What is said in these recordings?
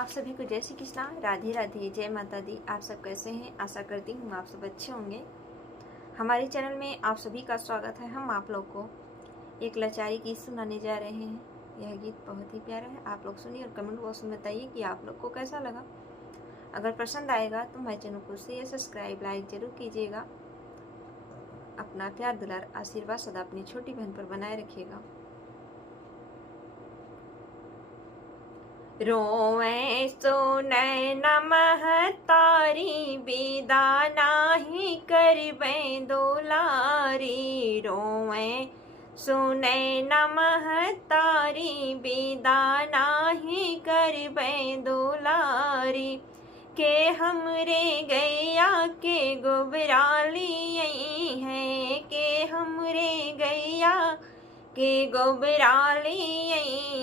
आप सभी को जय श्री कृष्णा, राधे राधे, जय माता दी। आप सब कैसे हैं? आशा करती हूँ आप सब अच्छे होंगे। हमारे चैनल में आप सभी का स्वागत है। हम आप लोग को एक लाचारी गीत सुनाने जा रहे हैं। यह गीत बहुत ही प्यारा है। आप लोग सुनिए और कमेंट बॉक्स में बताइए कि आप लोग को कैसा लगा। अगर पसंद आएगा तो हमारे चैनल को शेयर, सब्सक्राइब, लाइक जरूर कीजिएगा। अपना प्यार, दुलार, आशीर्वाद सदा अपनी छोटी बहन पर बनाए रखिएगा। रोवे सो नैन महतारी, विदा नाही करबे दुलारी। रोवे सो नैन महतारी, विदा नाही करबे दुलारी। के हमरे गैया के गोबराली है, के हमरे गैया के गोबराली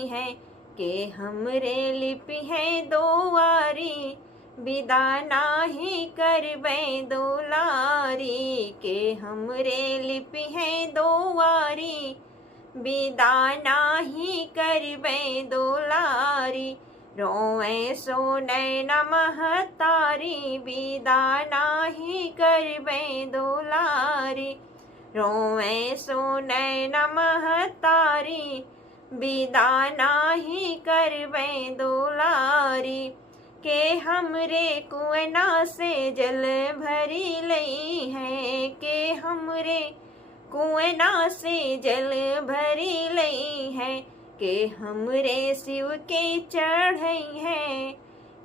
है। के हमरे लिपि है दोवारी, विदा नाही करबे दुलारी। के हमरे लिपि है दोवारी, विदा नाही करबे दुलारी। रोवे सो नैन महतारी, विदा नाही करबे दुलारी। रोवे सो नैन महतारी, विदा नाही करबे दुलारी। के हमरे कुएं से जल भरी लई है, के हमरे कुएं से जल भरी लई है। के हमरे शिव के चढ़ई है,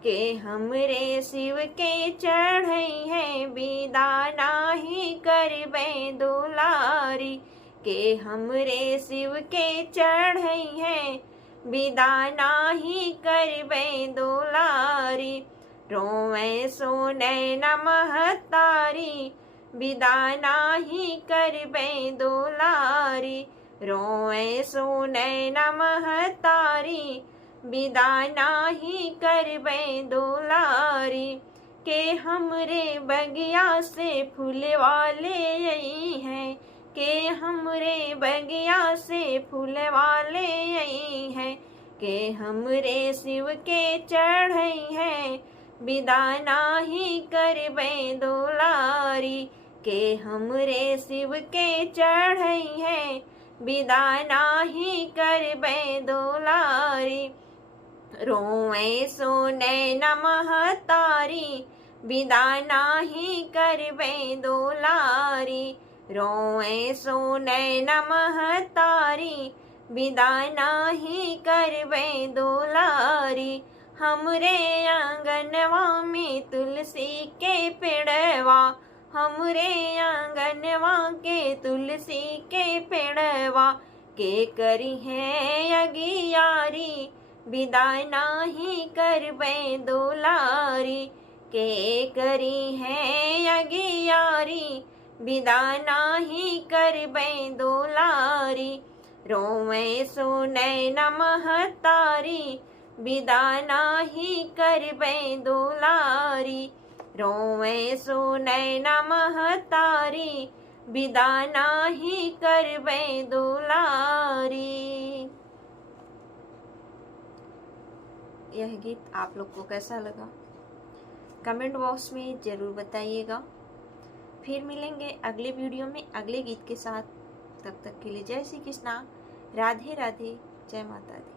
के हमरे शिव के चढ़ई है। विदा नाही करबे दुलारी। के हमरे शिव के चढ़ई है, विदा नाही करबे दुलारी। रोवे सो नैन महतारी, विदा नाही करबे दुलारी। रोवे सो नैन महतारी, विदा नाही करबे दुलारी। के हमरे बगिया से फूलवा ले आई है, के हमरे बगिया से फूलवा ले आई है। के हमरे शिव के चढ़ई है, विदा नाही करबे दुलारी। के हमरे शिव के चढ़ई है, विदा नाही करबे दुलारी। रोवे सो नैन महतारी, विदा नाही करबे दुलारी। रोवे सो नैन महतारी, विदा नाही करबे दुलारी। हमरे आंगनवा में तुलसी के पेड़वा, हमरे आंगनवा के तुलसी के पेड़वा। के करी है अगियारी, विदा नाही करबे दुलारी। के करी है अगियारी, विदा नाही करबे दुलारी। रोवे सो नैन महतारी, विदा नाही करबे दुलारी। रोवे सो नैन महतारी, विदा नाही करबे दुलारी। यह गीत आप लोग को कैसा लगा कमेंट बॉक्स में जरूर बताइएगा। फिर मिलेंगे अगले वीडियो में अगले गीत के साथ। तब तक के लिए जय श्री कृष्णा, राधे राधे, जय माता दी।